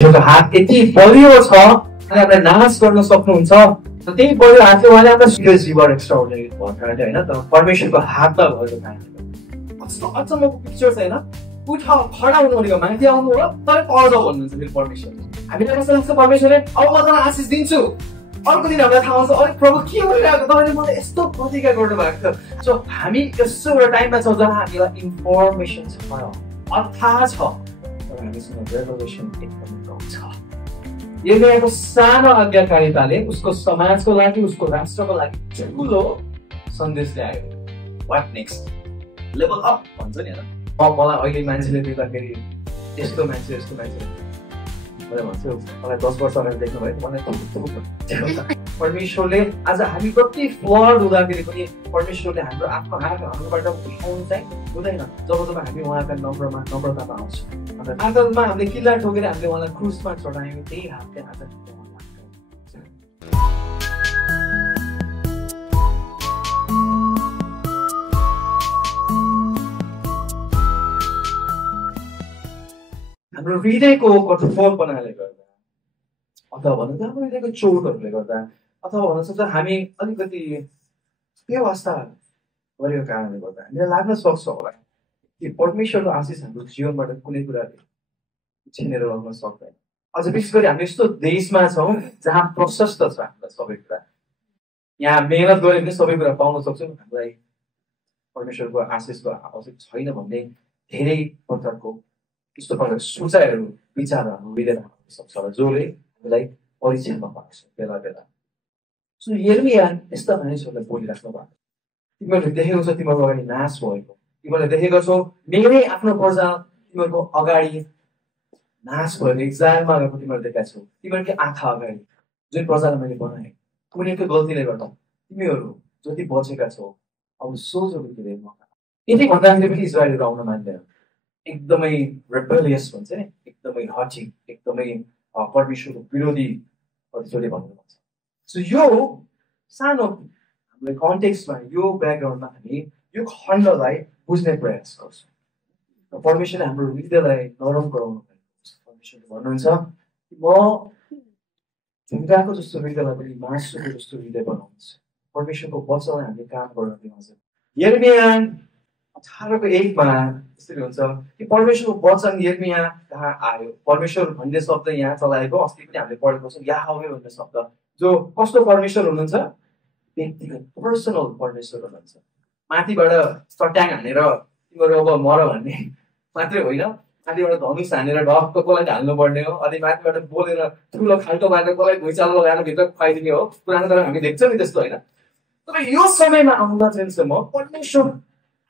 त्यो हात यति बलियो छ अनि हामीलाई नाश गर्न सक्नुहुन्छ। त्यही बलियो हातले उहाँले हामीलाई सिरियस रिभर एक्स्ट्राअर्डिनरी भन्नाले होइन त परमेश्वरको हातमा भएको कारणले कस्तो अचम्मको पिक्चर छ होइन। उठा खडा हुनु भनेको माथि आउनु हो तर तल जाऊ भन्नुहुन्छ फेरि परमेश्वरले। हामीलाई कस्तो लाग्छ परमेश्वरले अब म तँलाई आशिष दिन्छु, अर्को दिन हामीलाई थाहा हुन्छ अरे प्रभु के भइरहेको तपाईँले मलाई यस्तो प्रतिज्ञा गर्नुभएको थियो। सो हामी यस्तो एउटा टाइममा छौँ जहाँ हामीलाई इन्फर्मेसन छ, अर्थाह छ, तर हामीसँग रेभलेसन एकदमै कम छ। यिर्मयाको सानो आज्ञाकारिताले उसको समाजको लागि उसको राष्ट्रको लागि ठुलो सन्देश ल्यायो। वाट नेक्स्ट लेभल अप भन्छ नि होइन। मलाई अहिले मान्छेले देख्दाखेरि यस्तो मान्छे मैले भन्छु मलाई 10 वर्ष अगाडि देख्नुभयो मलाई परमेश्वरले आज हामी कति फ्लड हुँदाखेरि पनि परमेश्वरले हाम्रो आफ्नो हात हाम्रोबाट उठाउनु चाहिँ हुँदैन जब हामी उहाँका नम्रतामा आउँछौँ। आदममा हामीले किल्ला ठोकेर हामीले उहाँलाई क्रुसमा चढायौँ, त्यही हातले आज हाम्रो हृदयको कठोरपनाले गर्दा अथवा भन्न त हाम्रो हृदयको चोटहरूले गर्दा अथवा भन्न सक्छ हामी अलिकति व्यवस्था गरेको कारणले गर्दा हामीलाई लाग्न सक्छ होला कि परमेश्वरको आशिष हाम्रो जीवनबाट कुनै कुराले छिनेर लगाउन सक्दैन। अझ विशेष गरी हामी यस्तो देशमा छौँ जहाँ प्रशस्त छ हामीलाई सबै कुरा, यहाँ मेहनत गऱ्यो भने सबै कुरा पाउन सक्छौँ। हामीलाई परमेश्वरको आशिषको आवश्यक छैन भन्ने धेरै प्रकारको यस्तो प्रकारको सोचाइहरू विचारहरू हृदयमा आउन सक्छ र जसले हामीलाई परीक्षामा पार्छ बेला बेला। सो यिर्मया यस्ता मानिसहरूलाई बोलिराख्नु भएको, तिमीहरूले देखेको छ तिमीहरूको अगाडि नाश भएको, तिमीहरूले देखेको छौ मेरै आफ्नो प्रजा तिमीहरूको अगाडि नाश भएको, एक्जाइलमा गएको तिमीहरू देखेका छौ। तिमीहरूकै आँखा अगाडि जुन प्रजालाई मैले बनाएँ उनीहरूको गल्तीले गर्दा तिमीहरू जति बचेका छौ अब सोझो बिग्रे मौका। यति भन्दाखेरि पनि इजरायलहरू आउन मान्दैन, एकदमै रेबेलियस भन्छ नि, एकदमै हटी, एकदमै परमेश्वरको विरोधी कतिचोटि भन्नुहुन्छ। सो यो सानो हाम्रो कन्टेक्स्टमा यो ब्याकग्राउन्डमा हामी यो खण्डलाई बुझ्ने प्रयास गर्छौँ र परमेश्वरले हाम्रो हृदयलाई नरम गराउनु भएको छ। परमेश्वरले भन्नुहुन्छ म ढुङ्गाको जस्तो हृदयलाई पनि मासुको जस्तो हृदय बनाउँछ। परमेश्वरको वचनलाई हामीले काम गर्न दिनुहुन्छ। यिर्मया 18:1 यसरी हुन्छ कि परमेश्वरको वचन यिर्मया कहाँ आयो। परमेश्वर भन्ने शब्द यहाँ चलाएको अस्ति पनि हामीले पढेको छौँ, याहवे भन्ने शब्द जो कस्तो परमेश्वर हुनुहुन्छ, व्यक्तिगत पर्सनल परमेश्वर हुनुहुन्छ। माथिबाट चट्याङ हानेर तिमीहरू अब मर भन्ने मात्रै होइन, माथिबाट धनुष हानेर ढक्क कसलाई ढाल्नुपर्ने हो, अनि माथिबाट बोलेर ठुलो खाल्टो मारेर कसलाई भुइँचालो लगाएर भित्र खुवाइदिने हो। पुरानो तर हामी देख्छौँ नि त्यस्तो होइन। तर यो समयमा आउँदा चाहिँ म परमेश्वर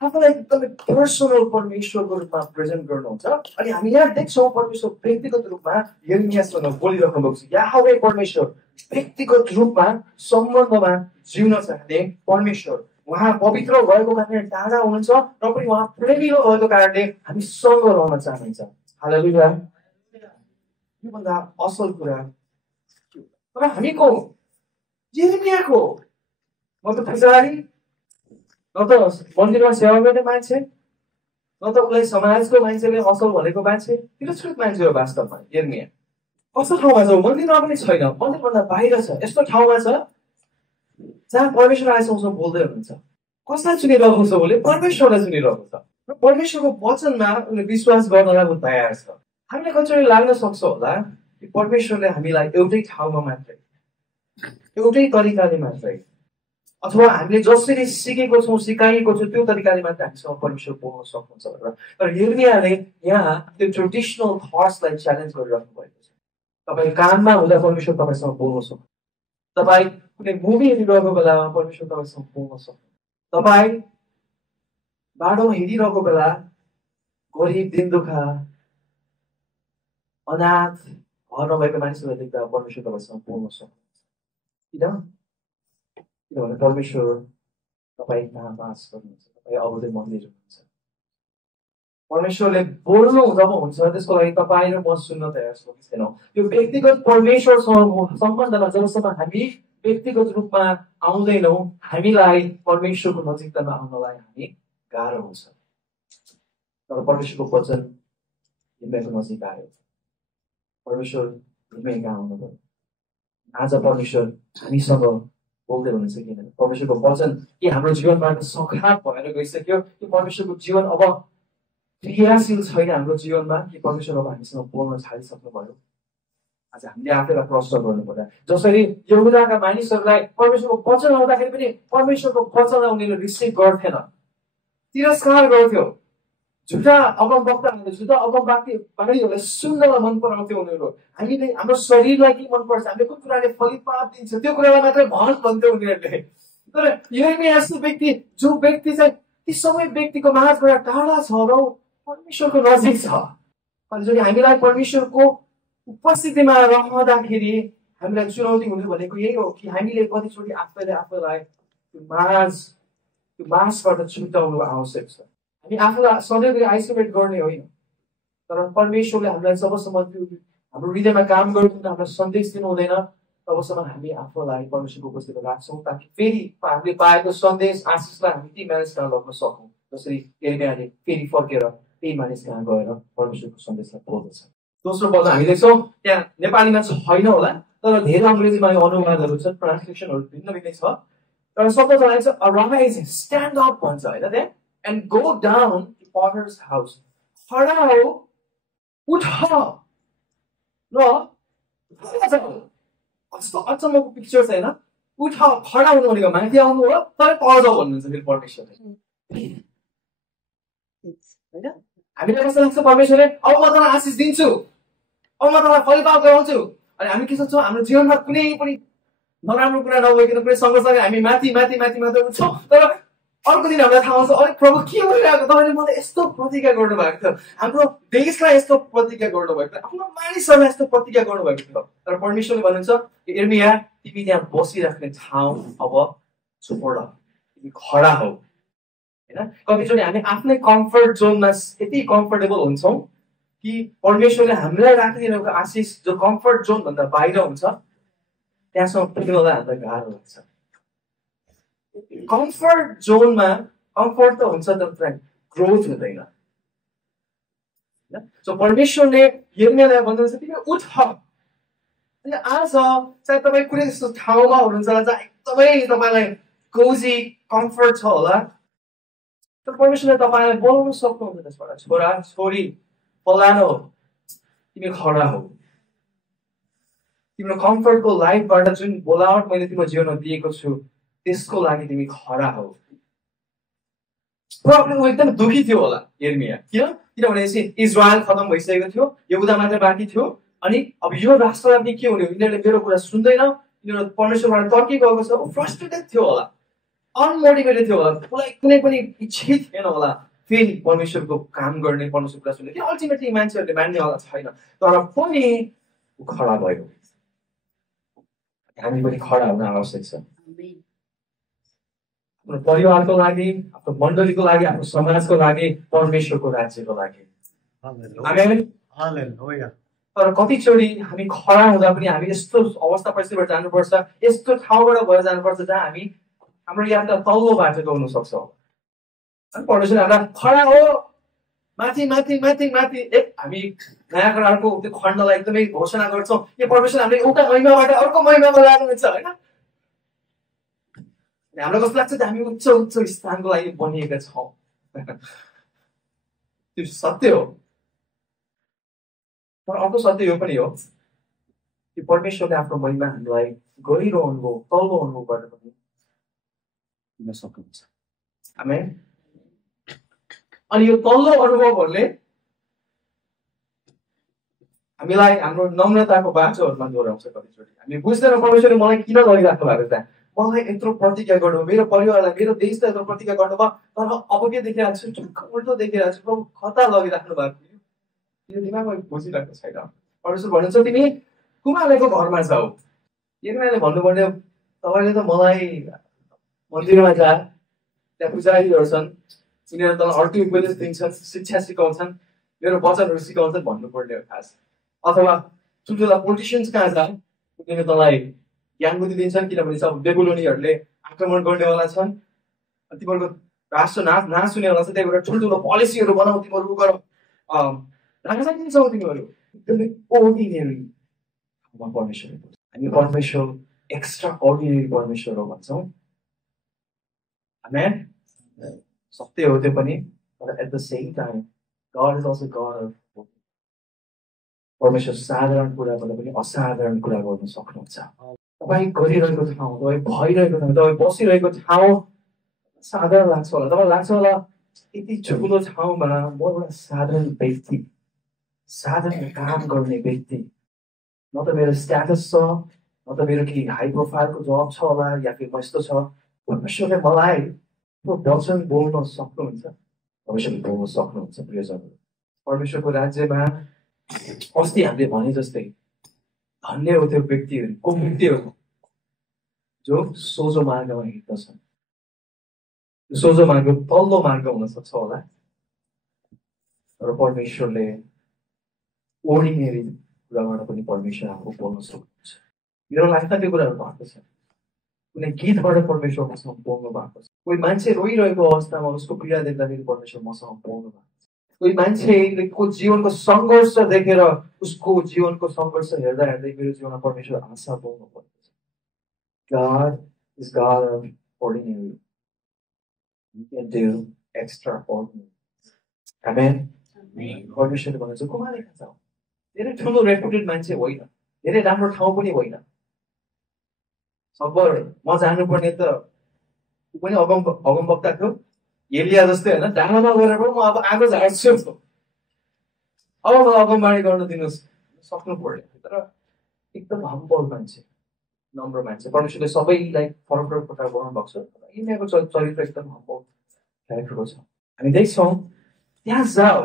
आफूलाई एकदमै पर्सनल परमेश्वरको रूपमा प्रेजेन्ट गर्नुहुन्छ। अनि हामी यहाँ देख्छौँ परमेश्वर व्यक्तिगत रूपमा यिर्मयासँग बोलिराख्नु भएको छ। याहवे परमेश्वर व्यक्तिगत रूपमा सम्बन्धमा जिउन चाहने परमेश्वर, उहाँ पवित्र भएको कारणले टाढा हुनुहुन्छ र पनि उहाँ प्रेमिलो भएको कारणले हामीसँग रहन चाहनुहुन्छ। हालेलुया। योभन्दा असल कुरा तर हामी को यिर्मयाको म त पुजारी, न त मन्दिरमा सेवा गर्ने मान्छे, न त उसलाई समाजको मान्छेले असल भनेको मान्छे, तिरस्कृत मान्छे हो वास्तवमा यिर्मया। कस्तो ठाउँमा छ? मन्दिरमा पनि छैन, मन्दिरभन्दा बाहिर छ, यस्तो ठाउँमा छ जहाँ परमेश्वर आएसँग उसँग बोल्दै हुनुहुन्छ। कसलाई चुनिरहेको छ? उसले परमेश्वरलाई चुनिरहेको छ र परमेश्वरको वचनमा उसले विश्वास गर्नलाई ऊ तयार छ। हामीले कतिचोटि लाग्न सक्छ होला कि परमेश्वरले हामीलाई एउटै ठाउँमा मात्रै, एउटै तरिकाले मात्रै, अथवा हामीले जसरी सिकेको छौँ सिकाइएको छ त्यो तरिकाले मात्रै हामीसँग परमेश्वर बोल्न सक्नुहुन्छ भनेर। तर यिर्मयाले यहाँ त्यो ट्रेडिसनल थट्सलाई च्यालेन्ज गरिराख्नु भएको छ। तपाईँ काममा हुँदा परमेश्वर तपाईँसँग बोल्न सक्नु, तपाईँ कुनै मुभी हेरिरहेको बेलामा परमेश्वर तपाईँसँग बोल्न सक्नु, तपाईँ बाटोमा हिँडिरहेको बेला गरिब, दिन दुखा, अनाथ, घर नभएको मानिसहरूलाई देख्दा परमेश्वर तपाईँसँग बोल्न सक्नुहुन्छ। किनभने परमेश्वर तपाईँ कहाँ बास गर्नुहुन्छ, तपाईँ अबुझै मन्दिर हुनुहुन्छ। परमेश्वरले बोल्नु जब हुन्छ त्यसको लागि तपाईँ र म सुन्न तयार छौँ कि छैनौँ। त्यो व्यक्तिगत परमेश्वरसँग सम्बन्धमा जबसम्म हामी व्यक्तिगत रूपमा आउँदैनौँ हामीलाई परमेश्वरको नजिकतामा आउनलाई हामी गाह्रो हुन्छ। तर परमेश्वरको वचन यिर्मयाको नजिक आयो। परमेश्वर तिमी कहाँ आउनुभयो। आज परमेश्वर हामीसँग बोल्दै हुनुहुन्छ किन परमेश्वरको वचन कि हाम्रो जीवनबाट सखाप भएर गइसक्यो कि परमेश्वरको जीवन अब क्रियाशील छैन हाम्रो जीवनमा कि परमेश्वर अब हामीसँग बोल्न छाडिसक्नुभयो। आज हामीले आफैलाई प्रश्न गर्नु पर्दा जसरी यहुदाका मानिसहरूलाई परमेश्वरको वचन आउँदाखेरि पनि परमेश्वरको वचनलाई उनीहरूले रिसिभ गर्थेन, तिरस्कार गर्थ्यो। झुटा अगमवक्ताहरूले झुटा अगमवादीहरूलाई सुन्नलाई मन पराउँथ्यो उनीहरू। हामीले हाम्रो शरीरलाई के मनपर्छ, हामीले कुन कुराले फलिपात दिन्छ त्यो कुरालाई मात्रै भन्थ्यो उनीहरूले। तर यिर्मिया यस्तो व्यक्ति जो व्यक्ति चाहिँ ती सबै व्यक्तिको माझबाट टाढा छ र परमेश्वरको नजिक छ। अनि हामीलाई परमेश्वरको उपस्थितिमा रहँदाखेरि हामीलाई चुनौती हुनु भनेको यही हो कि हामीले कतिचोटि आफैलाई त्यो मासबाट छुट्याउनु आवश्यक छ। हामी आफूलाई सधैँ आइसोलेट गर्ने होइन, तर परमेश्वरले हामीलाई जबसम्म हाम्रो हृदयमा काम गर्दैन, हामीलाई सन्देश दिनु हुँदैन, तबसम्म हामी आफूलाई परमेश्वरको उपस्थितिमा राख्छौँ ताकि फेरि हामीले पाएको सन्देश आशिषलाई हामी ती मानिस कहाँ लग्न सकौँ। जसरी यिर्मियाले फेरि फर्केर त्यही मानिस कहाँ गएर परमेश्वरको सन्देशलाई बोल्दछ। दोस्रो पद हामी देख्छौँ त्यहाँ नेपालीमा छैन होला, तर धेरै अङ्ग्रेजीमा अनुवादहरू छन्, ट्रान्सलेसनहरू भिन्न भिन्नै छ। तर शब्द चलाएको छ अराइज, स्ट्यान्ड अप भन्छ होइन त्यहाँ, and go down to potter's house. खडा हो, उठ र कस्तो अचम्मको पिक्चर छ होइन। उठ, खडा हुनु भनेको माथि आउनु हो, तर तल जाऊ भन्नुहुन्छ फेरि परमेश्वरले होइन। हामीलाई कस्तो लाग्छ परमेश्वरले अब म तँलाई आशिष दिन्छु, अब म तँलाई फलिफल गराउँछु, अनि हामी के सोच्छौँ हाम्रो जीवनमा कुनै पनि नराम्रो कुरा नभइकन कुनै सँगसँगै हामी माथि माथि माथि माथि उठ्छौँ। तर अर्को दिन हामीलाई थाहा हुन्छ अरे प्रभु के भइरहेको, तपाईँले मलाई यस्तो प्रतिज्ञा गर्नुभएको थियो, हाम्रो देशलाई यस्तो प्रतिज्ञा गर्नुभएको थियो, आफ्नो मानिसहरूलाई यस्तो प्रतिज्ञा गर्नुभएको थियो। तर परमेश्वरले भन्नुहुन्छ यिर्मिया तिमी त्यहाँ बसिराख्ने ठाउँ अब छोड, तिमी खडा हौ होइन। कतिचोटि हामी आफ्नै कम्फर्ट जोनमा यति कम्फर्टेबल हुन्छौँ कि परमेश्वरले हामीलाई राखिदिएको आशिष जो कम्फर्ट जोन भन्दा बाहिर हुन्छ त्यहाँसम्म पुग्नलाई हामीलाई गाह्रो लाग्छ। कम्फर्ट जोनमा कम्फर्ट त हुन्छ तर ग्रोथ हुँदैन। सो परमेश्वरले यिर्मियालाई भन्नुहुन्छ तिमी उठ। अनि आज चाहे तपाईँ कुनै जस्तो ठाउँमा हुनुहुन्छ जहाँ एकदमै तपाईँलाई कोजी कम्फर्ट छ होला, तर परमेश्वरले तपाईँलाई बोलाउन सक्नुहुन्छ त्यसबाट, छोरा छोरी फलानो तिमी खडा हो। तिम्रो कम्फर्टको लाइफबाट जुन बोलावट मैले तिम्रो जीवनमा दिएको छु त्यसको लागि तिमी खडा हो। ऊ एकदम दुखी थियो होला यिर्मिया, किनभने इजरायल खतम भइसकेको थियो, यहुदा मात्र बाँकी थियो। अनि अब यो राष्ट्रलाई पनि के हुने, यिनीहरूले मेरो कुरा सुन्दैन, यिनीहरू परमेश्वरबाट तर्किगएको छ। ऊ फ्रस्ट्रेटेड थियो होला, अनमोटिभेटेड थियो होला, उसलाई कुनै पनि इच्छै थिएन होला फेरि परमेश्वरको काम गर्ने, परमेश्वरको कुरा सुन्ने। किन अल्टिमेटली मान्छेहरूले मान्नेवाला छैन, तर पनि ऊ खडा भयो। हामी पनि खडा हुन आवश्यक छ, आफ्नो परिवारको लागि, आफ्नो मण्डलीको लागि, आफ्नो समाजको लागि, परमेश्वरको राज्यको लागि। तर कतिचोटि हामी खडा हुँदा पनि हामी यस्तो अवस्था परिस्थितिबाट जानुपर्छ, यस्तो ठाउँबाट भएर जानुपर्छ जहाँ हाम्रो यात्रा तल्लो बाटोको हुन सक्छ। अनि परमेश्वर हामीलाई खडा हो, माथि माथि माथि माथि हामी नयाँ कुराहरूको त्यो खण्डलाई एकदमै घोषणा गर्छौँ। यो परमेश्वर हामीले एउटा महिमाबाट अर्को महिमामा लानुहुन्छ होइन। हामीलाई कस्तो लाग्छ हामी उच्च उच्च स्थानको लागि बनिएका छौँ, त्यो सत्य हो। तर अर्को सत्य यो पनि हो कि परमेश्वरले आफ्नो महिमा हामीलाई गहिरो अनुभव, तल्लो अनुभवबाट पनि दिन सक्नुहुन्छ। आमेन। अनि यो तल्लो अनुभवहरूले हामीलाई हाम्रो नम्रताको बाटोहरूमा दोहोऱ्याउँछ। कतिचोटि हामी बुझ्दैनौँ परमेश्वरले मलाई किन गरिराख्नु भएको त्यहाँ, मलाई यत्रो प्रतिज्ञा गर्नु, मेरो परिवारलाई, मेरो देशलाई यत्रो प्रतिज्ञा गर्नुभयो, तर अब के देखिरहेको छु, ठुक्क उल्टो देखिरहेको छु, प्रभु कता लगिराख्नु भएको, यो दिमागमा बुझिरहेको छैन। परमेश्वर भन्नुहुन्छ तिमी कुमालेको घरमा जाऊ। यिर्मियाले भन्नुपर्ने तपाईँले त मलाई मन्दिरमा जा, त्यहाँ पुजारीहरू छन्, उनीहरू तँलाई अर्को उपदेश दिन्छन्, शिक्षा सिकाउँछन्, मेरो वचनहरू सिकाउँछन् भन्नुपर्ने हो खास। अथवा ठुल्ठुला पोलिटिसियन्स कहाँ जा, उनीहरूले तँलाई ज्ञान बुद्धि दिन्छन्, किनभने अब बेबुलोनीहरूले आक्रमण गर्नेवाला छन्, तिमीहरूको राष्ट्र नाश हुनेवाला छ, त्यही भएर ठुल्ठुलो पोलिसीहरू बनाऊ, तिमीहरू गर, राजा दिन्छौ तिमीहरू। एकदमै ordinary ठाउँमा परमेश्वरले बोल्छ। हामी परमेश्वर एक्स्ट्रा अर्डिनेरी परमेश्वर हो भन्छौँ। आमेन। सत्य हो त्यो पनि, तर at the same time God is also God of परमेश्वर साधारण कुराबाट पनि असाधारण कुरा गर्न सक्नुहुन्छ। तपाईँ गरिरहेको ठाउँ, तपाईँ भइरहेको ठाउँ, तपाईँ बसिरहेको ठाउँ साधारण लाग्छ होला, तपाईँलाई लाग्छ होला यति ठुलो ठाउँमा म एउटा साधारण व्यक्ति, साधारण काम गर्ने व्यक्ति, न त मेरो स्ट्याटस छ, न त मेरो केही हाई प्रोफाइलको जब छ होला, या फिर यस्तो छ। परमेश्वरले मलाई वचन बोल्न सक्नुहुन्छ, परमेश्वरले बोल्न सक्नुहुन्छ। प्रियजनहरू, परमेश्वरको राज्यमा अस्ति हामीले भने जस्तै धन्य हो त्यो व्यक्तिहरू, को व्यक्तिहरू जो सोझो मार्गमा हिँड्दछन्। सोझो मार्ग तल्लो मार्ग हुन सक्छ होला, तर परमेश्वरले ओर्डिनेरी कुराबाट पनि परमेश्वर आफू बोल्न सक्नुहुन्छ। मेरो लाइफमा त्यो कुराहरू भएको छ। कुनै गीतबाट परमेश्वर मसँग बोल्नु भएको छ। कोही मान्छे रोइरहेको अवस्थामा उसको पीडा देख्दाखेरि परमेश्वर मसँग बोल्नु भएको छ। कोही मान्छेको जीवनको सङ्घर्ष देखेर उसको जीवनको सङ्घर्ष हेर्दा हेर्दै मेरो जीवनमा परमेश्वर आशा बोल्नु पर्छ। God is God of ordinary. You can do extraordinary. Amen. परमेश्वरले भन्नुहुन्छ कुमारी खान्छ, धेरै ठुलो रेपुटेड मान्छे होइन, धेरै राम्रो ठाउँ पनि होइन। सबर म जानुपर्ने त ऊ पनि अगमवक्ता थियो, एलिया जस्तै होइन, डाँडामा गएर पनि म अब आगो झार्छु, अब मलाई अगमबाणी गर्न दिनुहोस् सक्नु पर्यो। तर एकदम हम्बल मान्छे, नम्र मान्छे। परमेश्वरले सबैलाई फरक फरक प्रकार बनाउनु भएको छ, यिनीहरूको चरित्र एकदम हम्बल क्यारेक्टरको छ। हामी देख्छौँ त्यहाँ जाऊ,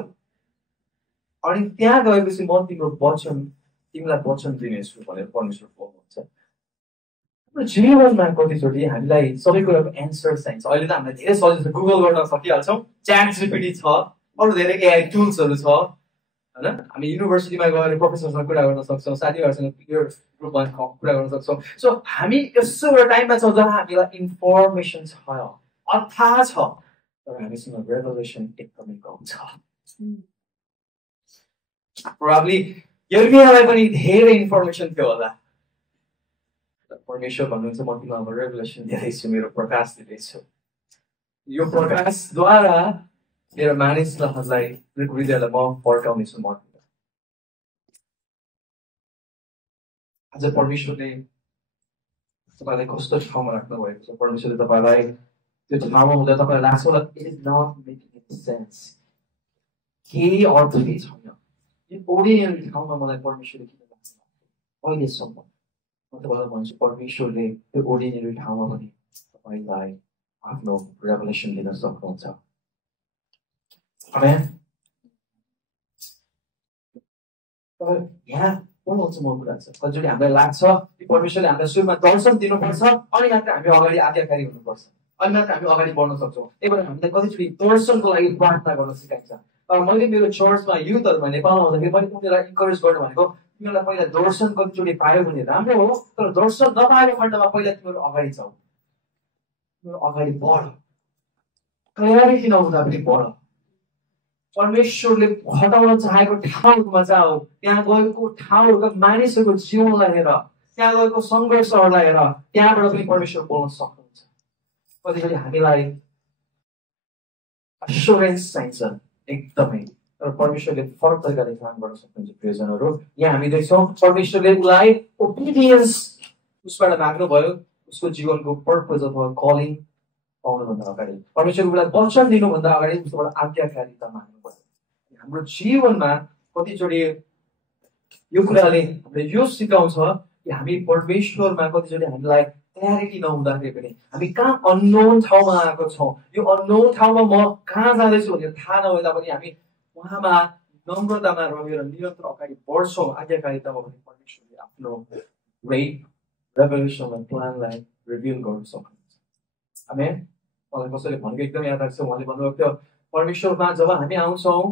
अनि त्यहाँ गएपछि म तिमीलाई वचन दिनेछु भनेर परमेश्वर बोल्नुहुन्छ। हाम्रो जीवनमा कतिचोटि हामीलाई सबै कुराको एन्सर चाहिन्छ। अहिले त हामीलाई धेरै सजिलो छ, गुगल गर्न सकिहाल्छौँ, च्याट जिपिटी छ, अरू धेरै एआई टुल्सहरू छ होइन। हामी युनिभर्सिटीमा गएर प्रोफेसरसँग कुरा गर्न सक्छौँ, साथीभाइहरूसँग पियर ग्रुपमा कुरा गर्न सक्छौँ। सो हामी यस्तो एउटा टाइममा छौँ जहाँ हामीलाई इन्फर्मेसन छ, अथाह छ, तर हामीसँग रेभलेसन एकदमै कम छ। प्रोबब्ली यर्मियालाई पनि धेरै इन्फर्मेसन थियो होला, परमेश्वर भन्नुहुन्छ म तिमीलाई रेभलेसन दिँदैछु, मेरो प्रकाश दिँदैछु। यो प्रकाशद्वारा मेरो मानिसहरूलाई हृदयलाई म फर्काउनेछु मतिर। आज परमेश्वरले तपाईँलाई कस्तो ठाउँमा राख्नु भएको छ, परमेश्वरले तपाईँलाई त्यो ठाउँमा हुँदा तपाईँलाई लाग्छ होला it is not making any sense, केही अर्थै छैन, यो ओर्डिनेरी ठाउँमा मलाई परमेश्वरले किन राख्नु अहिलेसम्म। म तपाईँलाई भन्छु परमेश्वरले त्यो ओर्डिनेरी ठाउँमा पनि तपाईँलाई आफ्नो रेभलेसन दिन सक्नुहुन्छ। आमेन। तर यहाँ महत्त्वपूर्ण कुरा छ, कतिचोटि हामीलाई लाग्छ कि परमेश्वरले हामीलाई सुरुमा दर्शन दिनुपर्छ, अनि मात्र हामी अगाडि आज्ञाकारी हुनुपर्छ, अनि मात्र हामी अगाडि बढ्न सक्छौँ। त्यही भएर हामीलाई कतिचोटि दर्शनको लागि प्रार्थना गर्न सिकाइन्छ। तर मैले मेरो चर्चमा युथहरूमा नेपालमा हुँदाखेरि मैले उनीहरूलाई इन्करेज गर्नु भनेको तिमीहरूलाई पहिला दर्शन कतिचोटि पायो भने राम्रो हो, तर दर्शन नपाएको खण्डमा पहिला तिमीहरू अगाडि जाऊ, तिमीहरू अगाडि बढ, क्ल्यारिटी नहुँदा पनि बढ। परमेश्वरले हटाउन चाहेको ठाउँमा जाऊ, त्यहाँ गएको ठाउँहरूका मानिसहरूको जीवनलाई हेर, त्यहाँ गएको सङ्घर्षहरूलाई हेर, त्यहाँबाट पनि परमेश्वर बोल्न सक्नुहुन्छ। कतिचोटि हामीलाई एस्योरेन्स चाहिन्छ एकदमै, तर परमेश्वरले फरक तरिकाले काम गर्न सक्नुहुन्छ। प्रियजनहरू, यहाँ हामी देख्छौँ परमेश्वरले उसलाई ओबिडियन्स उसबाट माग्नुभयो, उसको जीवनको पर्पज अथवा कलिङ पाउनुभन्दा अगाडि, परमेश्वरले उसलाई वचन दिनुभन्दा अगाडि उसबाट आज्ञाकारिता माग्नुभयो। हाम्रो जीवनमा कतिचोटि यो कुराले हामीले यो सिकाउँछ कि हामी परमेश्वरमा कतिचोटि हामीलाई क्ल्यारिटी नहुँदाखेरि पनि हामी कहाँ अननोन ठाउँमा आएको छौँ, यो अननोन ठाउँमा म कहाँ जाँदैछु भनेर थाहा नहुँदा पनि हामी उहाँमा नम्रतामा रहेर निरन्तर अगाडि बढ्छौँ आज्ञाकारितामा भने परमेश्वरले आफ्नो ग्रेट रेभलेसन प्लानलाई रिभिल गर्न सक्नुहुन्छ। आमेन। मलाई कसैले भनेको एकदम याद राख्छ, उहाँले भन्नुभएको थियो परमेश्वरमा जब हामी आउँछौँ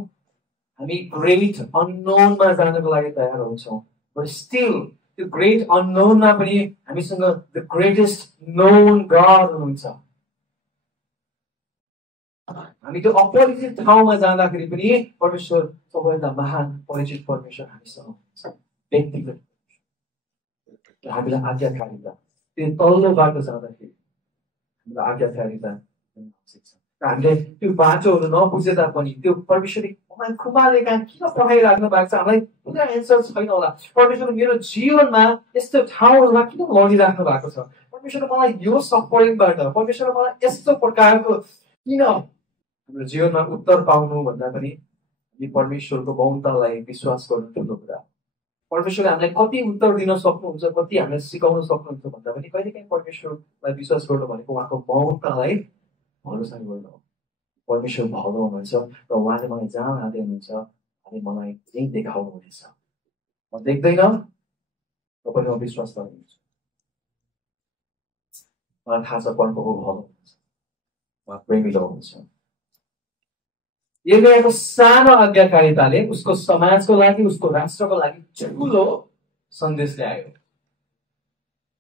हामी ग्रेट अननोनमा जानको लागि तयार हुन्छौँ, बट स्टिल त्यो ग्रेट अननोनमा पनि हामीसँग द ग्रेटेस्ट नोन गड हुनुहुन्छ। हामी त्यो अपरिचित ठाउँमा जाँदाखेरि पनि परमेश्वर सबैभन्दा महान परिचित परमेश्वर हामीसँग हुनुहुन्छ व्यक्तिगत हामीलाई आज्ञाकारिता त्यो तल्लो बाटो जाँदाखेरि हामीलाई आज्ञाकारिता आवश्यक छ र हामीले त्यो बाटोहरू नबुझे तापनि त्यो परमेश्वरले मलाई खुमाले कहाँ किन पठाइराख्नु भएको छ हामीलाई कुनै एन्सर छैन होला परमेश्वरले मेरो जीवनमा यस्तो ठाउँहरूमा किन लडिराख्नु भएको छ परमेश्वरले मलाई यो सफरिङबाट परमेश्वरले मलाई यस्तो प्रकारको किन हाम्रो जीवनमा उत्तर पाउनु भन्दा पनि हामी परमेश्वरको मौनतालाई विश्वास गर्नु ठुलो कुरा परमेश्वरले हामीलाई कति उत्तर दिन सक्नुहुन्छ कति हामीलाई सिकाउन सक्नुहुन्छ भन्दा पनि कहिलेकाहीँ परमेश्वरलाई विश्वास गर्नु भनेको उहाँको मौनतालाई भरोसा गर्नु हो परमेश्वर भलो हुनुहुन्छ र उहाँले मलाई जहाँ लाँदै हुनुहुन्छ उहाँले मलाई यही देखाउनुहुनेछ म देख्दैन तपाईँले म विश्वास गर्नुहुन्छ मलाई थाहा छ परमप्रभु भलो हुनुहुन्छ उहाँ प्रेमिलो हुनुहुन्छ यिर्मयाको सानो आज्ञाकारिताले उसको समाजको लागि उसको राष्ट्रको लागि ठुलो सन्देश ल्यायो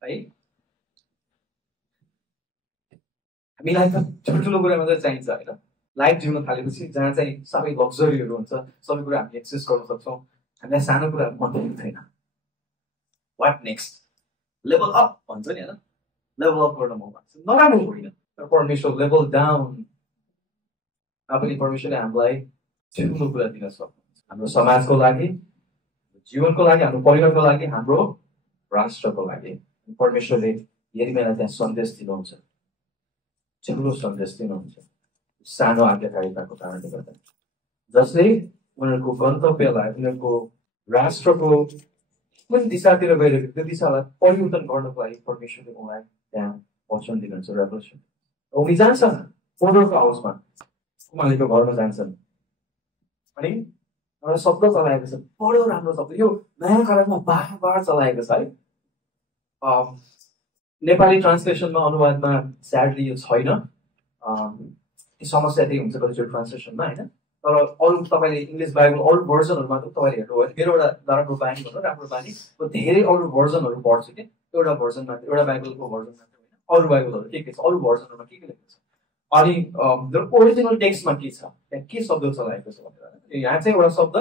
है हामीलाई त ठुल्ठुलो कुरा मात्रै चाहिन्छ होइन लाइफ जिउन थालेपछि जहाँ चाहिँ सबै लग्जरीहरू हुन्छ सबै कुरा हामी एक्सेस गर्न सक्छौँ हामीलाई सानो कुरा मन पर्दैन वाट नेक्स्ट लेभल अप भन्छ नि होइन लेभल अप गर्न मन लाग्छ नराम्रो होइन तर परमेश्वर लेभल डाउन पनि परमेश्वरले हामीलाई ठुलो कुरा दिन सक्नुहुन्छ हाम्रो समाजको लागि जीवनको लागि हाम्रो परिवारको लागि हाम्रो राष्ट्रको लागि परमेश्वरले यिर्मयालाई त्यहाँ सन्देश दिनुहुन्छ ठुलो सन्देश दिनुहुन्छ सानो आज्ञाकारिताको कारणले गर्दा जसले उनीहरूको गन्तव्यलाई उनीहरूको राष्ट्रको कुन दिशातिर गइरहेको त्यो दिशालाई परिवर्तन गर्नको लागि परमेश्वरले उहाँलाई त्यहाँ वचन दिनुहुन्छ रेभलेसन उनी जान्छ पोडरको हाउसमा कुमालीको घरमा जान्छन् अनि एउटा शब्द चलाएको छ बडो राम्रो शब्द यो नयाँ कारणमा बार बार चलाएको छ है नेपाली ट्रान्सलेसनमा अनुवादमा स्याडली यो छैन समस्या त्यही हुन्छ कतिचोटि ट्रान्सलेसनमा होइन तर अरू तपाईँले इङ्ग्लिस बाइबल अरू भर्जनहरूमा त तपाईँले हेर्नुभयो भने मेरो एउटा नराम्रो बानी भन्नु राम्रो बानी धेरै अरू भर्जनहरू पढ्छु कि एउटा भर्जनमा एउटा बाइबलको भर्जन मात्रै होइन अरू बाइबलहरू के छ अरू भर्जनहरूमा के लेखेको छ अनि ओरिजिनल टेक्स्टमा के छ त्यहाँ के शब्द चलाएको छ भनेर यहाँ चाहिँ एउटा शब्द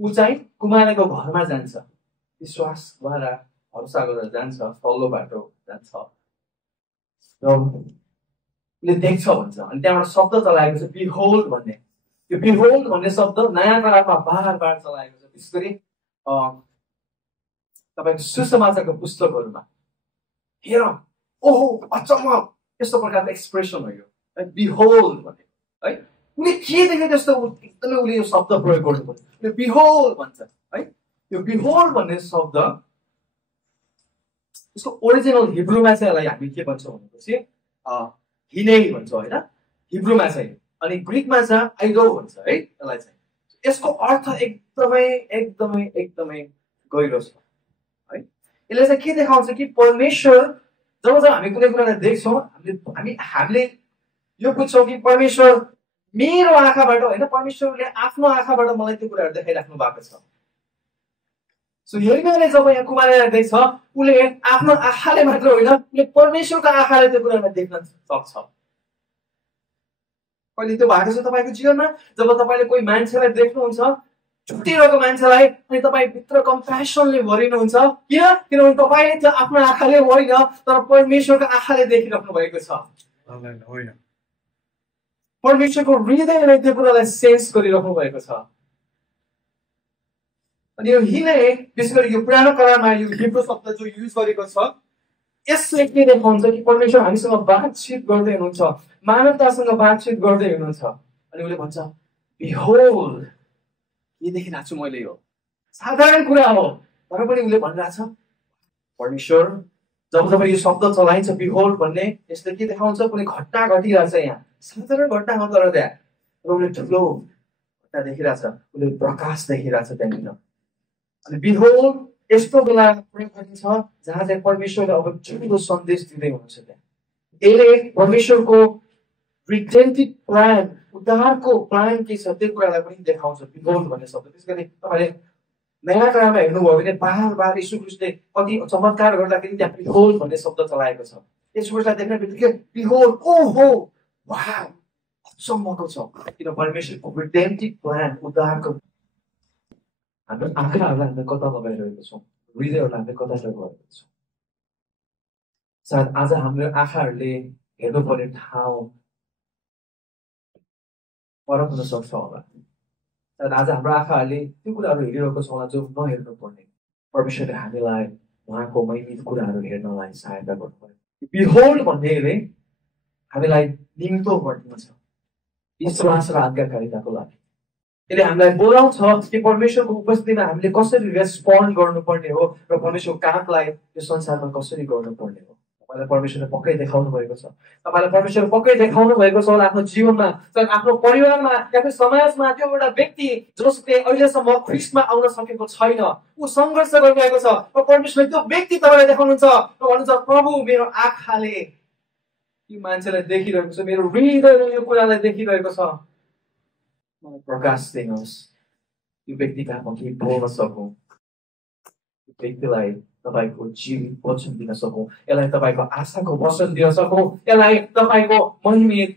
ऊ चाहिँ कुमालेको घरमा जान्छ विश्वासद्वारा भरोसा गरेर जान्छ तल्लो बाटो जान्छ र उसले देख्छ भन्छ अनि त्यहाँबाट शब्द चलाएको छ बिहोल्ड भन्ने यो बिहोल्ड भन्ने शब्द नयाँ करारमा बार बार चलाएको छ विशेष गरी तपाईँको सुसमाचारको पुस्तकहरूमा हेर ओहो अचम्म यस्तो प्रकारको एक्सप्रेसन हो यो बिहोल्ड भन्ने है उसले के देखे जस्तो एकदमै उसले यो शब्द प्रयोग गर्नु पर्यो यो बिहोल्ड भन्छ है यो बिहोल्ड भन्ने शब्द यसको ओरिजिनल हिब्रूमा चाहिँ यसलाई हामी के भन्छौँ भनेपछि हिने भन्छौँ होइन हिब्रूमा चाहिँ अनि ग्रिकमा चाहिँ आइडो भन्छ है यसलाई चाहिँ यसको अर्थ एकदमै एकदमै एकदमै गहिरो छ है यसले चाहिँ के देखाउँछ कि परमेश्वर जब हामी कुनै कुरालाई देख्छौँ हामीले यो बुझ्छौँ कि परमेश्वर मेरो आँखाबाट होइन परमेश्वरले आफ्नो आँखाबाट मलाई त्यो कुराहरू देखाइराख्नु भएको छ सो यिर्मयाले जब यहाँ कुमारीलाई देख्छ उसले आफ्नो आँखाले मात्र होइन उसले परमेश्वरको आँखाले त्यो कुरालाई देख्न सक्छ कहिले त्यो भएको छ तपाईँको जीवनमा जब तपाईँले कोही मान्छेलाई देख्नुहुन्छ छुटिरहेको मान्छेलाई अनि तपाईँ भित्र कम्प्यासनले भरिनुहुन्छ किनभने तपाईँले त्यो आफ्नो आँखाले होइन तर परमेश्वरको आँखाले देखिराख्नु भएको छ परमेश्वरको हृदयले त्यो कुरालाई सेन्स गरिराख्नु भएको छ अनि यो हिने विशेष गरी यो पुरानो करारमा यो हिब्रू शब्द जो युज गरेको छ यसले के देखाउँछ कि परमेश्वर हामीसँग बातचित गर्दै हुनुहुन्छ मानवतासँग बातचित गर्दै हुनुहुन्छ अनि उसले भन्छ बिहोल्ड के देखिरहेको छु मैले यो साधारण कुरा हो तर पनि उसले भनिरहेछ परमेश्वर जब यो शब्द चलाइन्छ बिहोल्ड भन्ने यसले के देखाउँछ कुनै घटना घटिरहेछ यहाँ साधारण घटना हो तर त्यहाँ र उसले ठुलो घटना देखिरहेछ उसले प्रकाश देखिरहेछ त्यहाँनिर अनि बिहोल्ड यस्तो बेला प्रयोग गरिन्छ जहाँ चाहिँ परमेश्वरले अब ठुलो सन्देश दिँदै हुनुहुन्छ त्यहाँ यसले परमेश्वरको रिडेम्पटिभ प्लान उद्धारको प्लान के छ त्यो कुरालाई पनि देखाउँछ बिहोल्ड भन्ने शब्द त्यस गरी तपाईँले नयाँ काममा हेर्नुभयो भने बार बार यीशु ख्रीष्टले कति चमत्कार गर्दाखेरि त्यहाँ बिहोल्ड भन्ने शब्द चलाएको छ यीशु ख्रीष्टलाई देख्ने बित्तिकै बिहोल्ड ओहो वाउ सम्मको छ किन परमेश्वरको रिडेम्पटिभ प्लान उद्धारको हाम्रो आँखाहरूलाई हामीले कता लगाइरहेको छौँ हृदयहरूलाई हामीले कता लगाइरहेको छौँ सायद आज हाम्रो आँखाहरूले हेर्नुपर्ने ठाउँ फरक हुन सक्छ होला सायद आज हाम्रो आँखाहरूले त्यो कुराहरू हेरिरहेको छ होला जो नहेर्नु पर्ने परमेश्वरले हामीलाई उहाँको महिमित कुराहरू हेर्नलाई सहायता गर्नुभयो बिहोल्ड भन्नेले हामीलाई निम्तो गरिदिन्छ विश्वास र आज्ञाकारिताको लागि यसले हामीलाई बोलाउँछ कि परमेश्वरको उपस्थितिमा हामीले कसरी रेस्पोन्ड गर्नुपर्ने हो र परमेश्वरको कामलाई यो संसारमा कसरी गर्नुपर्ने हो तपाईँलाई परमेश्वरले पक्कै देखाउनु भएको छ तपाईँलाई परमेश्वरले पक्कै देखाउनु भएको छ होला आफ्नो जीवनमा आफ्नो परिवारमा या फिर समाजमा त्यो एउटा व्यक्ति जसले अहिलेसम्म ख्रिस्टमा आउन सकेको छैन ऊ सङ्घर्ष गरिरहेको छ र परमेश्वरले त्यो व्यक्ति तपाईँलाई देखाउनुहुन्छ र भन्नुहुन्छ प्रभु मेरो आँखाले यो मान्छेलाई देखिरहेको छ मेरो हृदयले यो कुरालाई देखिरहेको छ मलाई प्रकाश दिनुहोस् यो व्यक्तिका म केही बोल्न सकौँ यो व्यक्तिलाई तपाईँको जीवित वचन दिन सकौँ यसलाई तपाईँको आशाको वचन दिन सकौँ यसलाई तपाईँको महिमित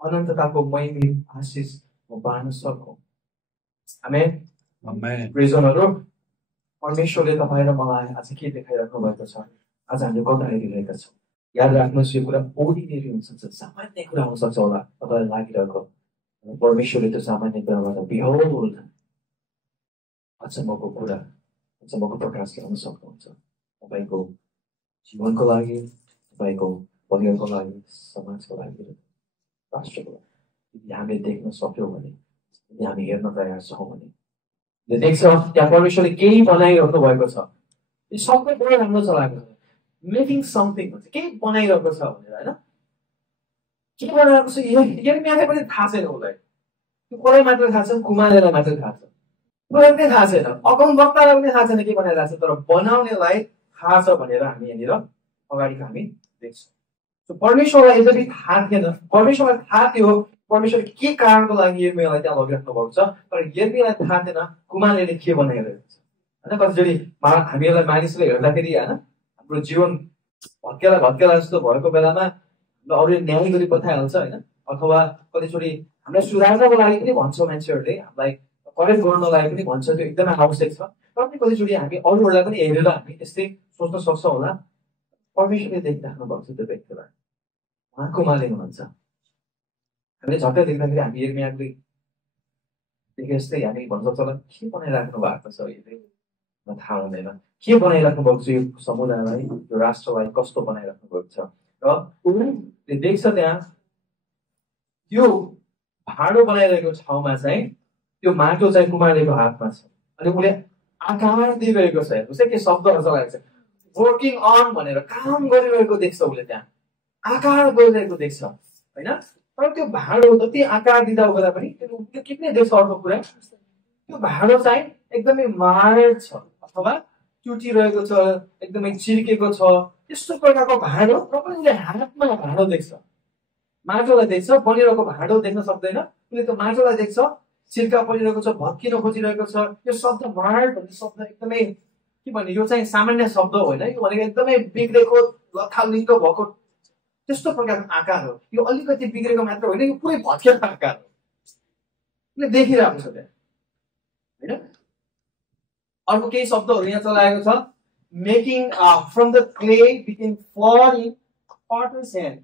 अनन्तताको महिमित आशिष म बाँड्न सकौँ आमेन प्रिजनहरू परमेश्वरले तपाईँ र मलाई आज के देखाइराख्नु भएको छ आज हामीले कता हेरिरहेका छौँ याद राख्नुहोस् यो कुरा ओर्डिनेरी हुनसक्छ सामान्य कुरा हुनसक्छ होला तपाईँलाई लागिरहेको परमेश्वरले त्यो सामान्य कुराबाट बिहोल्ड अचम्मको कुरा अचम्मको प्रकाश ल्याउन सक्नुहुन्छ तपाईँको जीवनको लागि तपाईँको परिवारको लागि समाजको लागि राष्ट्रको लागि यदि हामीले देख्न सक्यौँ भने यदि हामी हेर्न तयार छौँ भने देख्छ त्यहाँ परमेश्वरले केही बनाइराख्नु भएको छ यो सबै बडो राम्रो चलाएको छ मेकिङ समथिङ भन्छ केही बनाइरहेको छ भनेर होइन के बनाइरहेको छ यिनीहरूले पनि थाहा छैन उसलाई त्यो कसलाई मात्र थाहा छ कुमारलाई मात्र थाहा छ उसलाई पनि थाहा छैन अकाउन्ट वक्तालाई पनि थाहा छैन के बनाइरहेको छ तर बनाउनेलाई थाहा छ भनेर हामी यहाँनिर अगाडिको हामी देख्छौँ परमेश्वरलाई यद्यपि थाहा थिएन परमेश्वरलाई थाहा थियो परमेश्वरले के कारणको लागि यिर्मयालाई त्यहाँ लगिराख्नु भएको छ तर यिर्मयालाई थाहा थिएन कुमारले के बनाइरहेको छ होइन कतिचोटि हामीहरूलाई मानिसले हेर्दाखेरि होइन हाम्रो जीवन भत्केला जस्तो भएको बेलामा अरूले न्याय गरी पठाइहाल्छ होइन अथवा कतिचोटि हामीलाई सुधार्नको लागि पनि भन्छ मान्छेहरूले हामीलाई करेक्ट गर्नको लागि पनि भन्छ त्यो एकदमै आवश्यक छ तर पनि कतिचोटि हामी अरूहरूलाई पनि हेरेर हामी त्यस्तै सोच्न सक्छौँ होला परमेश्वरले देखिराख्नु भएको छ त्यो व्यक्तिलाई उहाँको मालिक हुनुहुन्छ हामीले झट्टै देख्दाखेरि हामी यिर्मयाको देखे जस्तै हामी भन्छ चल के बनाइराख्नु भएको छ यसले थाहा हुँदैन के बनाइराख्नु भएको छ यो समुदायलाई यो राष्ट्रलाई कस्तो बनाइराख्नु भएको छ र उसले देख्छ त्यहाँ त्यो भाँडो बनाइरहेको ठाउँमा चाहिँ त्यो माटो चाहिँ कुमारलेको हातमा छ अनि उसले आकार दिइरहेको छ हेर्नुहोस् के शब्दहरू चलाएको छ वर्किङ अन भनेर काम गरिरहेको देख्छ उसले त्यहाँ आकार गरिरहेको देख्छ होइन तर त्यो भाँडो जति आकार दिँदा हुँदा पनि त्यो के पनि देख्छ अर्को कुरा त्यो भाँडो चाहिँ एकदमै मार्ड छ अथवा टुटिरहेको छ एकदमै चिर्केको छ त्यस्तो प्रकारको भाँडो र पनि उसले हातमा भाँडो देख्छ माटोलाई देख्छ बनिरहेको भाँडो देख्न सक्दैन उसले त्यो माटोलाई देख्छ चिर्का परिरहेको छ भत्किन खोजिरहेको छ यो शब्द मार्ड भन्ने शब्द एकदमै के भन्ने यो चाहिँ सामान्य शब्द होइन यो भनेको एकदमै बिग्रेको लथालिङ्ग भएको त्यस्तो प्रकारको आकार हो यो अलिकति बिग्रेको मात्र होइन यो पुरै भत्केको आकार हो उसले देखिरहेको छ त्यहाँ होइन अर्को केही शब्दहरू यहाँ चलाएको छ making from the clay become flood in partners hand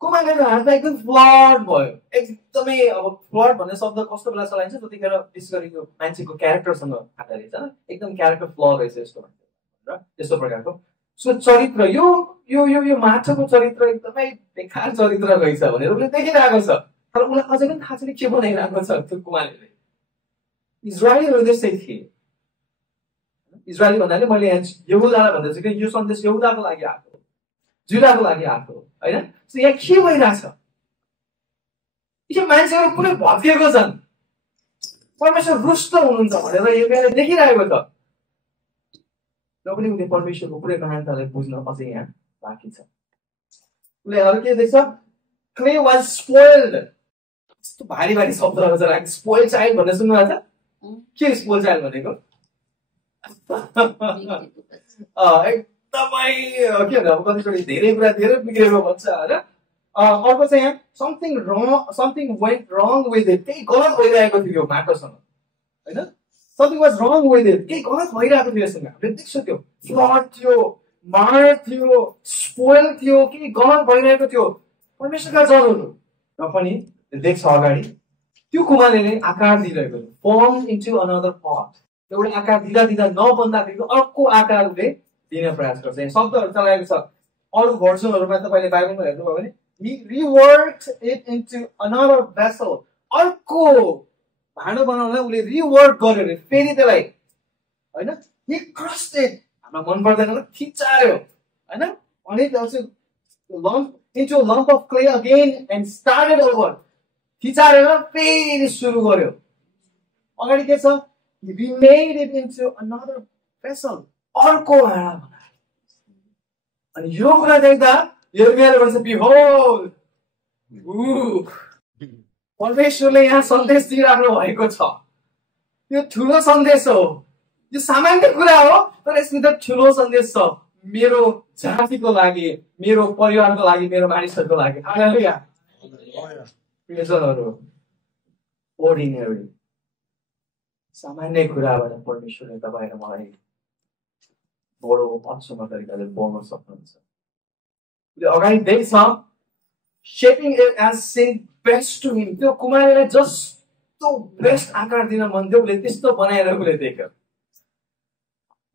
कुमारको हातमा एकदम फ्लड भयो एकदमै अब फ्लड भन्ने शब्द कस्तो बेला चलाइन्छ त्यतिखेर विशेष गरी यो मान्छेको क्यारेक्टरसँग आधारित छ एकदम क्यारेक्टर फ्ल रहेछ यस्तो र त्यस्तो प्रकारको सो चरित्र यो यो यो यो माछाको चरित्र एकदमै बेकार चरित्र रहेछ भनेर उसले देखिरहेको छ तर उसलाई अझै पनि थाहा छैन के बनाइरहेको छ त्यो कुमारले इजरायलीहरू त्यस्तै थिए इजरायली भन्नाले मैले यहुदालाई भन्दैछु कि यो सन्देश यहुदाको लागि आएको हो जुदाको लागि आएको हो होइन सो यहाँ के भइरहेछ यो मान्छेहरू पुरै भत्किएको छन् परमेश्वर रुष्ट हुनुहुन्छ भनेर यो मैले देखिरहेको छ र पनि उसले परमेश्वरको पुरै महानतालाई बुझ्न अझै यहाँ बाँकी छ उसले अरू के देख्छ क्ले वाज स्पोइल्ड यस्तो भारी भारी शब्दहरू छ स्पोइल चाइल्ड भनेर सुन्नुभएको छ के स्पोइल चाइल्ड भनेको एकदमै के भन्नु अब कतिचोटि धेरै कुरा धेरै बिग्रेको भन्छ होइन अर्को चाहिँ यहाँ something went wrong with it, केही गलत भइरहेको थियो यो माटोसँग होइन, something was wrong with it, केही गलत भइरहेको थियो यससँग। हामीले देख्छौँ त्यो फ्लड थियो, मार थियो, स्पोइल थियो, केही गलत भइरहेको थियो परमेश्वरका जनहरू र पनि देख्छ अगाडि त्यो कुमारीले आकार दिइरहेको थियो, फर्म इन्टु अनदर पट, एउटा आकार दिँदा दिँदा नबन्दाखेरि अर्को आकार उसले दिन प्रयास गर्छ। यहाँ शब्दहरू चलाएको छ, अरू भर्सनहरूमा तपाईँले बाइबलमा हेर्नुभयो भने rework it into another vessel, अर्को भाँडो बनाउनलाई उसले रिवर्क गर्यो अरे, फेरि त्यसलाई होइन, हि क्रस्ड इट, हामीलाई मन पर्दैन, थिचायो होइन, अनि lump into lump of clay again and started over, थिचारेर फेरि सुरु गर्यो। अगाडि के छ, we made it into another vessel, अर्को भाँडा बनायो। अनि यो कुरा देख्दा यिर्मयाहले भन्छ बिहोल्ड, परमेश्वरले यहाँ सन्देश दिइराख्नु भएको छ, यो ठुलो सन्देश हो, यो सामान्य कुरा हो तर यसमा त ठुलो सन्देश छ मेरो जातिको लागि, मेरो परिवारको लागि, मेरो मानिसहरूको लागि। हालेलुया। प्रियजनहरू, ऑर्डिनरी सामान्य कुराबाट परमेश्वरले तपाईँ र मलाई बडो अचम्म तरिकाले बोल्न सक्नुहुन्छ। उसले अगाडि देख्छ shaping it as seemed best to him, त्यो कुमारीलाई जस्तो बेस्ट आकार दिन मन थियो उसले त्यस्तो बनाएर उसले देख्यो।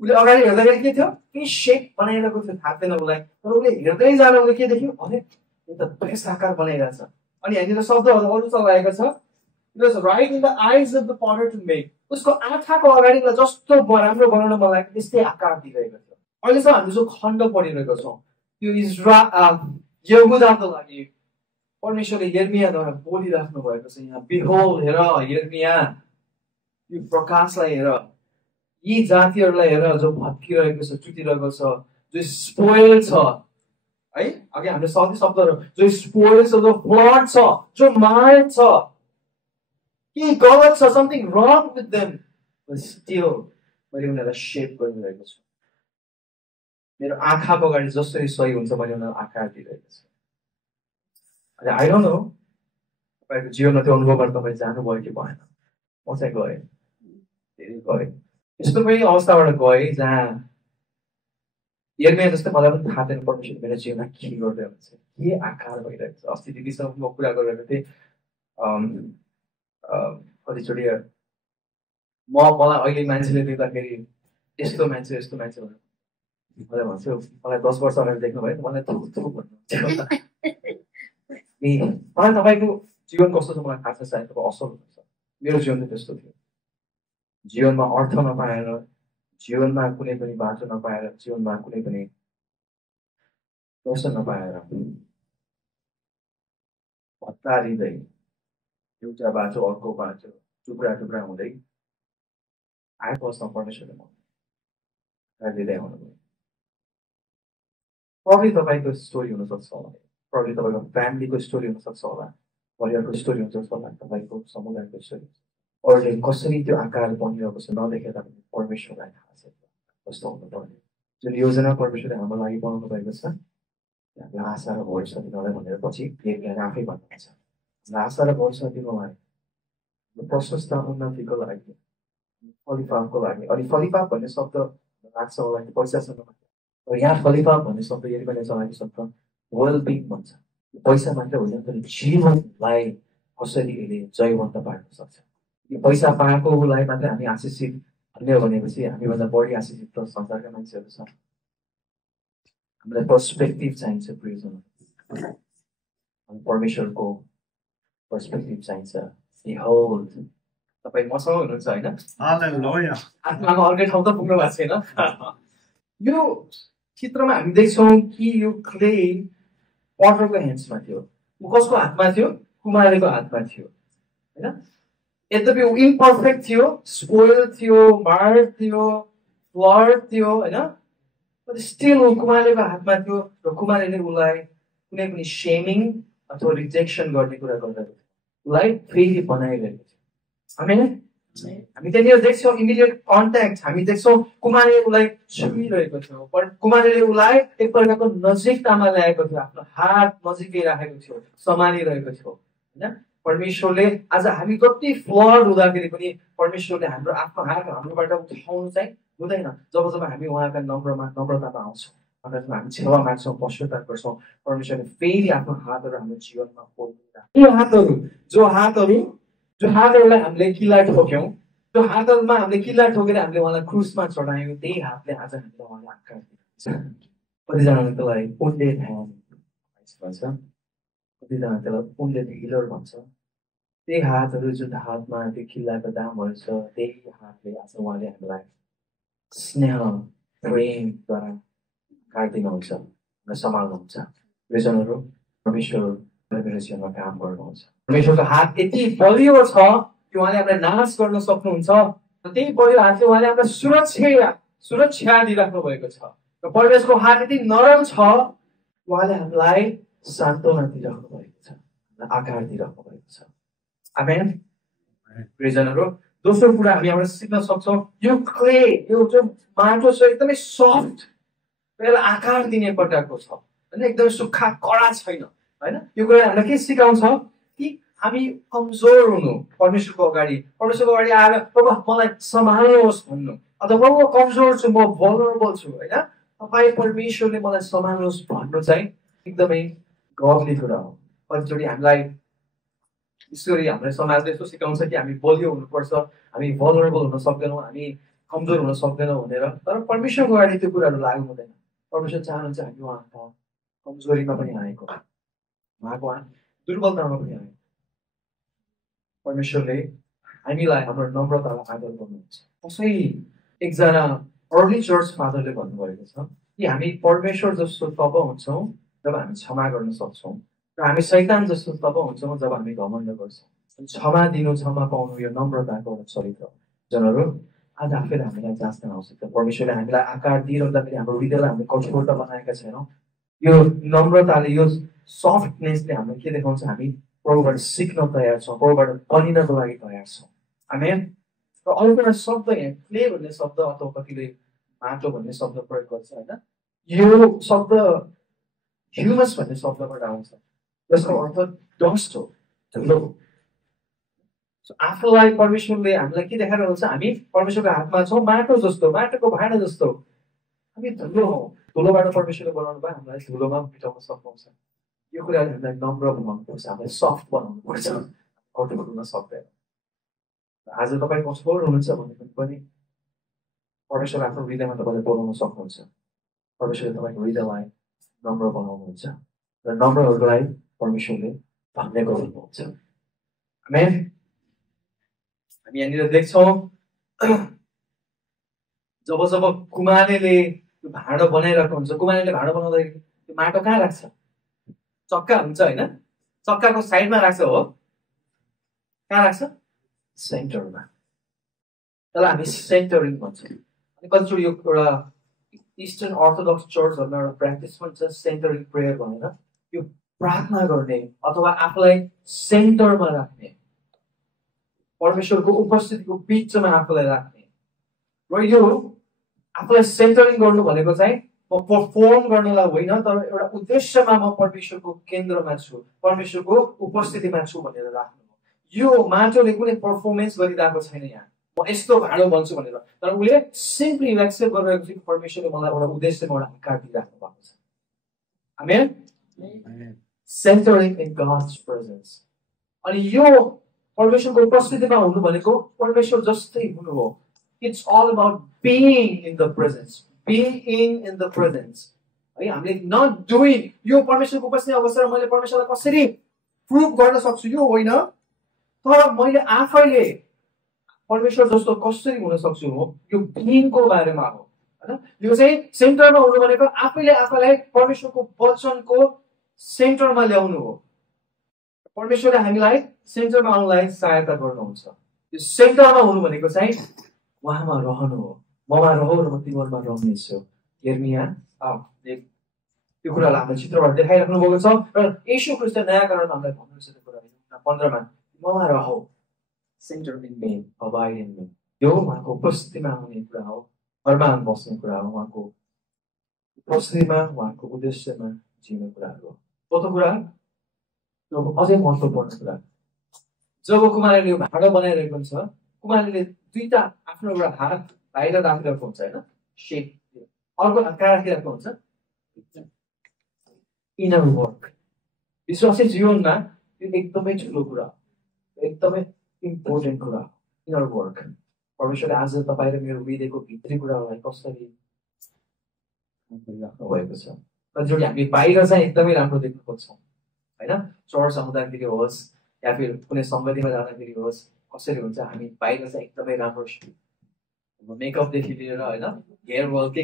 उसले अगाडि हेर्दाखेरि के थियो, केही सेप बनाइरहेको थियो, थाहा थिएन उसलाई, तर उसले हेर्दै जाँदा उसले के देख्यो, अरे यो त बेस्ट आकार बनाइरहेछ। अनि यहाँनिर शब्दहरू अरू चलाएको छ, it was right in the आइज अफ द पटर टु मेक, उसको आँखाको अगाडि जस्तो राम्रो बनाउन मन लाग्यो त्यस्तै आकार दिइरहेको थियो। अहिलेसम्म हामीले जो खण्ड पढिरहेको छौँ त्यो यहुदाको लागि परमेश्वरले यिर्मयाहद्वारा बोलिराख्नु भएको छ। यहाँ बिहोल्ड, हेर यिर्मया, यो प्रकाशलाई हेर, यी जातिहरूलाई हेर जो भत्किरहेको छ, चुटिरहेको छ, जो स्पोइल छ है, अघि हामीले सबै शब्दहरू, जो स्पोइल छ, जो फ्लड छ, जो मार छ, के गलत छ, something wrong with them, still मैले उनीहरूलाई सेप गरिरहेको छु। मेरो आँखाको अगाडि जसरी सही हुन्छ मैले उनीहरूलाई आकार दिइरहेको छु। आई डोन्ट नो तपाईँको जीवनमा त्यो अनुभवबाट तपाईँ जानुभयो कि भएन, म चाहिँ गएँ, धेरै गएँ, यस्तो पनि अवस्थाबाट गएँ जहाँ यिर्मया जस्तै मलाई पनि थाहा थिएन परमेश्वरले मेरो जीवनमा के गर्दै हुन्छ, के आकार भइरहेको छ। अस्ति दिदीसँग म कुरा गरिरहेको थिएँ, कतिचोटि मलाई अहिले मान्छेले देख्दाखेरि यस्तो मान्छे भनेर मलाई भन्छु, मलाई 10 वर्ष अगाडि देख्नुभयो मलाई थुप्रो भन्नुहुन्छ। मलाई तपाईँको जीवन कस्तो छ मलाई थाहा छ, सायद तपाईँ असल हुनुहुन्छ, मेरो जीवन त त्यस्तो थियो। जीवनमा अर्थ नपाएर, जीवनमा कुनै पनि बाटो नपाएर, जीवनमा कुनै पनि दर्शन नपाएर हतारिँदै एउटा बाटो अर्को बाटो टुक्रा टुक्रा हुँदै आएपछि परमेश्वरले मलाई दिँदै आउनुभयो। प्रब्लम तपाईँको स्टोरी हुनसक्छ होला, प्रब्लम तपाईँको फ्यामिलीको स्टोरी हुनसक्छ होला, परिवारको स्टोरी हुनसक्छ होला, तपाईँको समुदायको स्टोरी, अरूले कसरी त्यो आकार बनिरहेको छ नदेखेर पनि परमेश्वरलाई थाहा छ कस्तो हुनुपर्ने। जुन योजना परमेश्वरले हाम्रो लागि बनाउनु भएको छ हामीलाई आशा र भरोसा दिनलाई भनेर पछि यिर्मयाले आफै भन्नुहुन्छ, हामीलाई आशा र भरोसा दिनलाई, प्रशस्त उन्नतिको लागि, फलिफापको लागि। अनि फलिफाप भन्ने शब्द लाग्छ होला कि पैसासँग, तर यहाँ फलिफाप भन्ने शब्द यिर्मयाले चलाएको शब्द वेलबिङ भन्छ। पैसा मात्र होइन तर जीवनलाई कसरी यसले जयवन्त पार्न सक्छ। पैसा पाएकोलाई मात्रै हामी आशिषित भन्ने हो भनेपछि हामीभन्दा बढी आशिषित त संसारका मान्छेहरू छ। हामीलाई पर्सपेक्टिभ चाहिन्छ प्रियजन, परमेश्वरको पर्सपेक्टिभ चाहिन्छ। बिहोल्ड, तपाईँ मसँग हुनुहुन्छ होइन, आत्मामा अर्कै ठाउँ त पुग्नु भएको छैन। यो चित्रमा हामी देख्छौँ कि यो क्ले पटरको ह्यान्ड्समा थियो, कसको हातमा थियो, कुमारीको हातमा थियो होइन। यद्यपि ऊ इम्पर्फेक्ट थियो, स्पोइल थियो, मार थियो, फ्लड थियो होइन, स्टिल ऊ कुमारीको हातमा थियो र कुमारीले उसलाई कुनै पनि सेमिङ अथवा रिजेक्सन गर्ने कुरा गर्दैन, उसलाई फेरि बनाइरहेको थियो। हामी हामी त्यहाँनिर देख्छौँ इमिडिएट कन्ट्याक्ट हामी देख्छौँ कुमारीले उसलाई छुइरहेको थियो कुमारीले उसलाई एक प्रकारको नजिकतामा ल्याएको थियो आफ्नो हात नजिकै राखेको थियो सम्हालिरहेको थियो होइन परमेश्वरले आज हामी कति फ्लड हुँदाखेरि पनि परमेश्वरले हाम्रो आफ्नो हात हाम्रोबाट उठाउनु चाहिँ हुँदैन जब जब हामी उहाँका नम्रतामा आउँछौँ जब हामी छेवा माग्छौँ पश्चाताप गर्छौँ परमेश्वरले फेरि आफ्नो हातहरू हाम्रो जीवनमा खोल्नुहुन्छ जो हातहरूलाई हामीले किल्ला ठोक्यौँ त्यो हातहरूमा हामीले किल्ला ठोकेर हामीले उहाँलाई क्रुसमा चढायौँ त्यही हातले आज हामीले उहाँलाई आकार दिन्छ कतिजनाले त्यसलाई पुण्य भन्छ कतिजना त्यसलाई पुण्य हिलर भन्छ त्यही हातहरू जुन हातमा त्यो किल्लाको दामहरू छ त्यही हातले आज उहाँले हामीलाई स्नेह प्रेमद्वारा आकार दिनुहुन्छ र सम्हाल्नुहुन्छ प्रियजनहरू परमेश्वर मेरो जीवनमा काम गर्नुहुन्छ परमेश्वरको हात यति बलियो छ कि उहाँले हामीलाई नाश गर्न सक्नुहुन्छ र त्यही बलियो हातले उहाँले हामीलाई सुरक्षा दिइराख्नु भएको छ र परमेश्वरको हात यति नरम छ उहाँले हामीलाई सान्त्वना दिइराख्नु भएको छ आकार दिइराख्नु भएको छ आमेन प्रियजनहरू दोस्रो कुरा हामी यहाँबाट सिक्न सक्छौँ यो क्ले यो जुन माटो छ एकदमै सफ्ट यसलाई आकार दिने प्रकारको छ होइन एकदमै सुक्खा कडा छैन होइन यो कुरा हामीलाई के सिकाउँछ कि हामी कमजोर हुनु परमेश्वरको अगाडि आएर प्रभु मलाई सम्हाल्नुहोस् भन्नु अथवा म कमजोर छु म भलनरेबल छु होइन तपाईँ परमेश्वरले मलाई सम्हाल्नुहोस् भन्नु चाहिँ एकदमै गफली कुरा हो कतिचोटि हामीलाई ईश्वरले हामीलाई समाजले यस्तो सिकाउँछ कि हामी बलियो हुनुपर्छ हामी भलनरेबल हुन सक्दैनौँ हामी कमजोर हुन सक्दैनौँ भनेर तर परमेश्वरको अगाडि त्यो कुराहरू लागु हुँदैन परमेश्वर चाहनुहुन्छ हामी उहाँको कमजोरीमा पनि आएको उहाँको दुर्बलतामा पनि आएको परमेश्वरले हामीलाई हाम्रो नम्रतालाई आदर गर्नुहुन्छ कसै एकजना अर्ली चर्च फादरले भन्नुभएको छ कि हामी परमेश्वर जस्तो तब हुन्छौँ जब हामी क्षमा गर्न सक्छौँ र हामी शैतान जस्तो तब हुन्छौँ जब हामी घमण्ड गर्छौँ क्षमा दिनु क्षमा पाउनु यो नम्रताको एउटा चरित्र जनहरू आज आफैले हामीलाई जाँच्न आवश्यक छ परमेश्वरले हामीलाई आकार दिइरहँदाखेरि हाम्रो हृदयलाई हामीले कठोर त बनाएका छैनौँ यो नम्रताले यो सफ्टनेसले हामीलाई के देखाउँछ हामी प्रभुबाट सिक्न तयार छौँ प्रभुबाट बनिनको लागि तयार छौँ आमेन र अरू एउटा शब्द यहाँ क्ले भन्ने शब्द अथवा कतिले माटो भन्ने शब्द प्रयोग गर्छ होइन यो शब्द ह्युमस भन्ने शब्दबाट आउँछ जसको अर्थ डस्ट हो धुलो आफूलाई परमेश्वरले हामीलाई के देखाएर हुन्छ हामी परमेश्वरको हातमा छौँ माटो जस्तो माटोको भाँडा जस्तो हामी धुलो हौ धुलोबाट परमेश्वरले बनाउनु भयो हामीलाई धुलोमा मिटाउन सक्नुहुन्छ यो कुराले हामीलाई नम्र बनाउनु पर्छ हामीलाई सफ्ट बनाउनु पर्छ कठोर हुन सक्दैन आज तपाईँ कठोर हुनुहुन्छ भने पनि परमेश्वर आफ्नो हृदयमा तपाईँले बोलाउन सक्नुहुन्छ परमेश्वरले तपाईँको हृदयलाई नम्र बनाउनुहुन्छ र नम्रहरूलाई परमेश्वरले भन्ने गर्नुहुन्छ आमेन हामी यहाँनिर देख्छौँ जब जब कुमारीले त्यो भाँडो बनाइरहेको हुन्छ कुमारीले भाँडो बनाउँदाखेरि त्यो माटो कहाँ राख्छ चक्का हुन्छ होइन चक्काको साइडमा राख्छ हो कहाँ राख्छ सेन्टरमा त्यसलाई हामी सेन्टरिङ भन्छौँ अनि कतिचोटि यो एउटा इस्टर्न अर्थोडक्स चर्चहरूमा एउटा प्र्याक्टिस पनि छ सेन्टरिङ प्रेयर भनेर यो प्रार्थना गर्ने अथवा आफूलाई सेन्टरमा राख्ने परमेश्वरको उपस्थितिको बिचमा आफूलाई राख्ने र यो आफूलाई सेन्टरिङ गर्नु भनेको चाहिँ म पर्फर्म गर्नलाई होइन तर एउटा उद्देश्यमा म परमेश्वरको केन्द्रमा छु परमेश्वरको उपस्थितिमा छु भनेर राख्नु यो माटोले कुनै पर्फर्मेन्स गरिरहेको छैन यहाँ म यस्तो भाँडो बन्छु भनेर तर उसले सिम्पली एक्सेप्ट गरिरहेको छ कि परमेश्वरले मलाई एउटा उद्देश्यमा एउटा आकार दिइराख्नु भएको छ आमेन सेन्टरिङ इन गॉड्स प्रेजेन्स अनि यो परमेश्वरको उपस्थितिमा हुनु भनेको परमेश्वर जस्तै हुनु हो it's all about being in the presence being in the presence है हामीले नट डुइङ यो परमेश्वरको उपस्थिति अवस्थामा मैले परमेश्वरलाई कसरी प्रुभ गर्न सक्छु यो होइन तर मैले आफैले परमेश्वर जस्तो कसरी हुन सक्छु हो यो बीइङको बारेमा हो हैन यो चाहिँ सेन्टरमा हुनु भनेको आफैले आफैलाई परमेश्वरको वचनको सेन्टरमा ल्याउनु हो परमेश्वरले हामीलाई सेन्टरमा आउनलाई सहायता गर्नुहुन्छ यो सेन्टरमा हुनु भनेको चाहिँ उहाँमा रहनु हो ममा रह र म तिमीहरूमा रहनेछु यिर्मिया त्यो कुरालाई हामीले चित्रबाट देखाइराख्नु भएको छ र येशू ख्रीष्ट नयाँ कारणमा हामीलाई भन्नुहुन्छ त्यो कुरा 15 मा ममा रह center in me, abide in me. यो उहाँको उपस्थितिमा आउने कुरा हो, घरमा बस्ने कुरा हो, उहाँको उपस्थितिमा उहाँको उद्देश्यमा जिउने कुराहरू हो। कस्तो कुरा अझै महत्त्वपूर्ण कुरा, जब कुमारीले यो भाँडा बनाइरहेको हुन्छ, कुमारीले दुईटा आफ्नो एउटा हात बाहिर राखिरहेको हुन्छ होइन, सेप, अर्को हात कहाँ राखिरहेको हुन्छ, इनर वर्क। विश्वासी जीवनमा यो एकदमै ठुलो कुरा, एकदमै इम्पोर्टेन्ट कुरा, इनर वर्क। परमेश्वरले आज तपाईँ र मेरो हृदयको भित्री कुराहरूलाई कसरी राख्नु भएको छ। कतिचोटि हामी बाहिर चाहिँ एकदमै राम्रो देख्न खोज्छौँ होइन, चर्च आउँदाखेरि होस् या फिर कुनै सङ्गतिमा जाँदाखेरि होस्, कसरी हुन्छ हामी बाहिर चाहिँ एकदमै राम्रो मेकअपदेखि लिएर होइन, हेयर वल के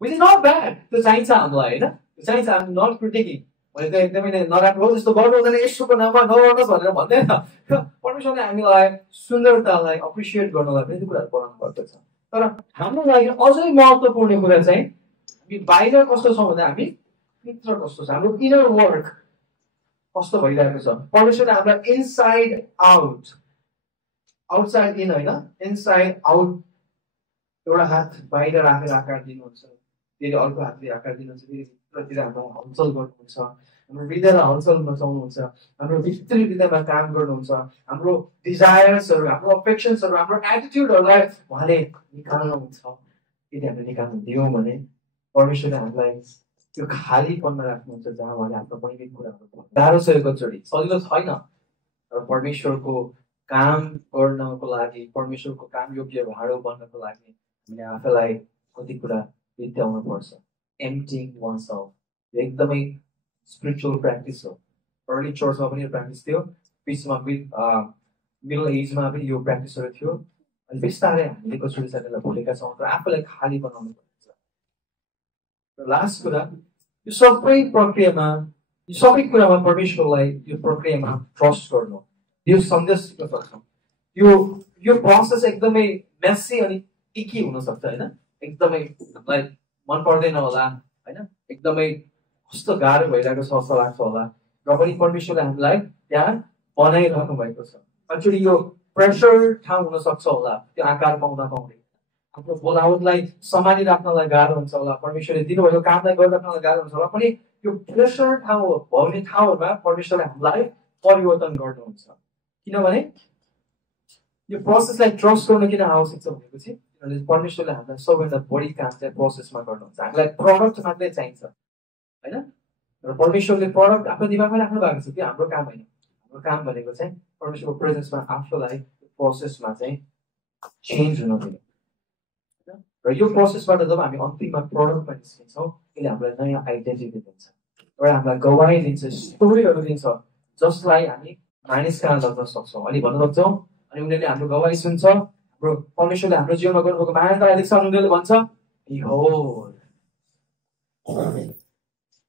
विच इज नट ब्याड, त्यो चाहिन्छ हामीलाई होइन, त्यो चाहिन्छ। हामी नट क्रिटिकिङ, मैले त एकदमै नराम्रो हो त्यस्तो गर्नु हुँदैन, यसोको नाममा नगर्नुहोस् भनेर भन्दैन। परमेश्वरले हामीलाई सुन्दरतालाई अप्रिसिएट गर्नलाई पनि त्यो कुराहरू बनाउनु भएको छ। तर हाम्रो लागि अझै महत्त्वपूर्ण कुरा चाहिँ हामी बाहिर कस्तो छौँ भन्दा हामी भित्र कस्तो छ, हाम्रो इनर वर्क कस्तो भइरहेको छ। परमेश्वरले हामीलाई इनसाइड आउट, आउटसाइड इन होइन, इनसाइड आउट, एउटा हात बाहिर राखेर आकार दिनुहुन्छ, फेरि अर्को हातले आकार दिनुहुन्छ, फेरि भित्रतिर हाम्रो हलचल गर्नुहुन्छ, हाम्रो हृदयलाई हलचल मचाउनुहुन्छ, हाम्रो भित्री हृदयमा काम गर्नुहुन्छ, हाम्रो डिजायर्सहरू, हाम्रो अफेक्सन्सहरू, हाम्रो एटिट्युडहरूलाई उहाँले निकाल्नुहुन्छ। यदि हामीले निकाल्नु दियौँ भने परमेश्वरले हामीलाई त्यो खालीपनमा राख्नुहुन्छ, जहाँ उहाँले आफ्नो दैनिक कुराहरू गाह्रो छ। यो कतिचोटि सजिलो छैन, तर परमेश्वरको काम गर्नको लागि, परमेश्वरको काम योग्य भाँडो बन्नको लागि हामीले आफैलाई कति कुरा बित्याउनु पर्छ। एम्प्टिङ वानसेल्फ, यो एकदमै स्पिरिचुअल प्र्याक्टिस हो। अर्ली चर्चमा पनि यो प्र्याक्टिस थियो, बिचमा मिडल एजमा पनि यो प्र्याक्टिसहरू थियो, अनि बिस्तारै हामीले कतिचोटि साथीलाई भुलेका छौँ, तर आफूलाई खाली बनाउनु पर्छ। र लास्ट कुरा, यो सबै प्रक्रियामा, यो सबै कुरामा परमेश्वरलाई यो प्रक्रियामा ट्रस्ट गर्नु, यो सन्देश सिक्न सक्छौँ। यो प्रोसेस एकदमै मेसी अनि इकी हुनसक्छ होइन, एकदमै हामीलाई मन पर्दैन होला होइन, एकदमै कस्तो गाह्रो भइरहेको छ जस्तो लाग्छ होला, र पनि परमेश्वरले हामीलाई त्यहाँ बनाइरहनु भएको छ। एक्चुअली यो प्रेसर ठाउँ हुनसक्छ होला, त्यो आकार पाउँदा पाउँदै आफ्नो बोलावटलाई सम्हालिराख्नलाई गाह्रो हुन्छ होला, परमेश्वरले दिनुभएको कामलाई गरिराख्नलाई गाह्रो हुन्छ होला, पनि यो प्रेसर ठाउँ भन्ने ठाउँहरूमा परमेश्वरले हामीलाई परिवर्तन गर्नुहुन्छ। किनभने यो प्रोसेसलाई ट्रस्ट गर्न किन आवश्यक छ भनेपछि किनभने परमेश्वरले हामीलाई सबैभन्दा बढी काम चाहिँ प्रोसेसमा गर्नुहुन्छ। हामीलाई प्रडक्ट मात्रै चाहिन्छ होइन, र परमेश्वरले प्रडक्ट आफ्नो दिमागमा राख्नु भएको छ कि हाम्रो काम होइन। हाम्रो काम भनेको चाहिँ परमेश्वरको प्रेजेन्समा आफूलाई प्रोसेसमा चाहिँ चेन्ज हुन दिनु, र यो प्रोसेसबाट जब हामी अन्तिममा प्रडक्टमा निस्किन्छौँ, यसले हामीलाई नयाँ आइडेन्टिटी दिन्छ, एउटा हामीलाई गवाही दिन्छ, स्टोरीहरू दिन्छ, जसलाई हामी मानिस कहाँ लग्न सक्छौँ, अनि भन्न सक्छौँ, अनि उनीहरूले हाम्रो गवाही सुन्छ, हाम्रो परमेश्वरले हाम्रो जीवनमा गर्नुभएको महानतालाई देख्छ, अनि उनीहरूले भन्छ बिहोल्ड,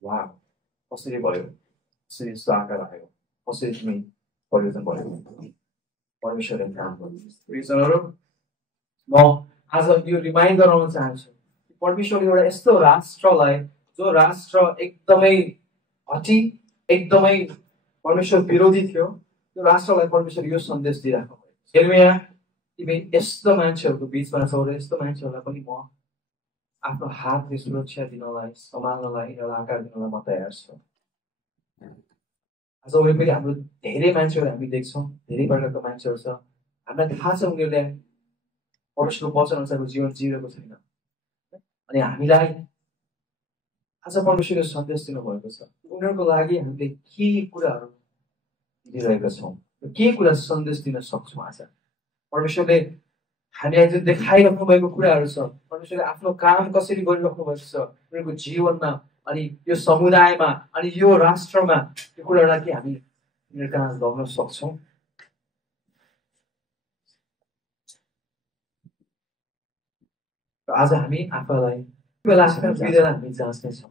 वाह कसरी भयो, कसरी यस्तो आकार आयो, कसरी तिमी परिवर्तन भयो, परमेश्वरले काम गर्नु। म आज यो रिमाइन्ड गराउन चाहन्छु, परमेश्वरले एउटा यस्तो राष्ट्रलाई, जो राष्ट्र एकदमै हटी, एकदमै परमेश्वर विरोधी थियो, त्यो राष्ट्रलाई परमेश्वर यो सन्देश दिइराख्नु भयो, यिर्मया तिमी यस्तो मान्छेहरूको बिचमा छौ, र यस्तो मान्छेहरूलाई पनि म आफ्नो हातले सुरक्षा दिनलाई, सम्हाल्नलाई, यिनीहरूलाई आकार दिनलाई म तयार छु। आज वरिपरि हाम्रो धेरै मान्छेहरू हामी देख्छौँ, धेरै प्रकारको मान्छेहरू छ, हामीलाई थाहा छ उनीहरूले परमेश्वरको वचन अनुसारको जीवन जिरहेको छैन, अनि हामीलाई आज परमेश्वरले सन्देश दिनुभएको छ, उनीहरूको लागि हामीले के कुराहरू दिइरहेका छौँ, के कुरा सन्देश दिन सक्छौँ। आज परमेश्वरले हामीलाई जुन देखाइराख्नु भएको कुराहरू छ, परमेश्वरले आफ्नो काम कसरी गरिराख्नु भएको छ उनीहरूको जीवनमा, अनि यो समुदायमा, अनि यो राष्ट्रमा, यो कुराहरूलाई के हामी उनीहरू कहाँ लग्न सक्छौँ। आज हामी आफूलाई हामी जाँच्नेछौँ,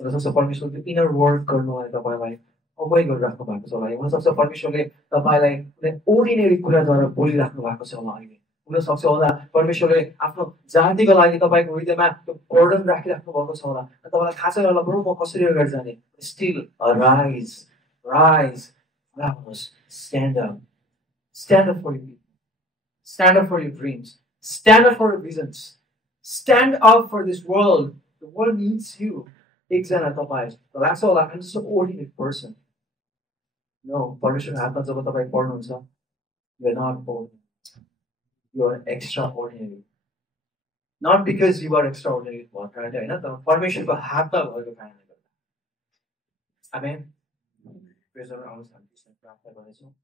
हुनसक्छ परमेश्वरले इनर वर्क गर्नुलाई तपाईँलाई अगुवाई गरिराख्नु भएको छ होला, हुनसक्छ परमेश्वरले तपाईँलाई कुनै ओर्डिनेरी कुराद्वारा बोलिराख्नु भएको छ होला, अहिले हुनसक्छ होला परमेश्वरले आफ्नो जातिको लागि तपाईँको हृदयमा त्यो बर्डन राखिराख्नु भएको छ होला, तपाईँलाई थाहा छैन होला प्रभु म कसरी अगाडि जाने। Still rise rise, stand up, Stand up for your people. Stand up for your dreams. Stand up for your visions. Stand up for this world. The world needs you. एकजना तपाईँ लाग्छ होला I'm just an ordinary person. No, परमेश्वरको हातमा जब तपाईँ पढ्नुहुन्छ, you are not ordinary. You are extraordinary. Not because you are extraordinary भएको कारणले होइन, तर परमेश्वरको हातमा भएको कारणले गर्दा. आमेन. प्रेज द लर्ड. आउनुहोस् हामी प्रार्थना गर्नेछौँ.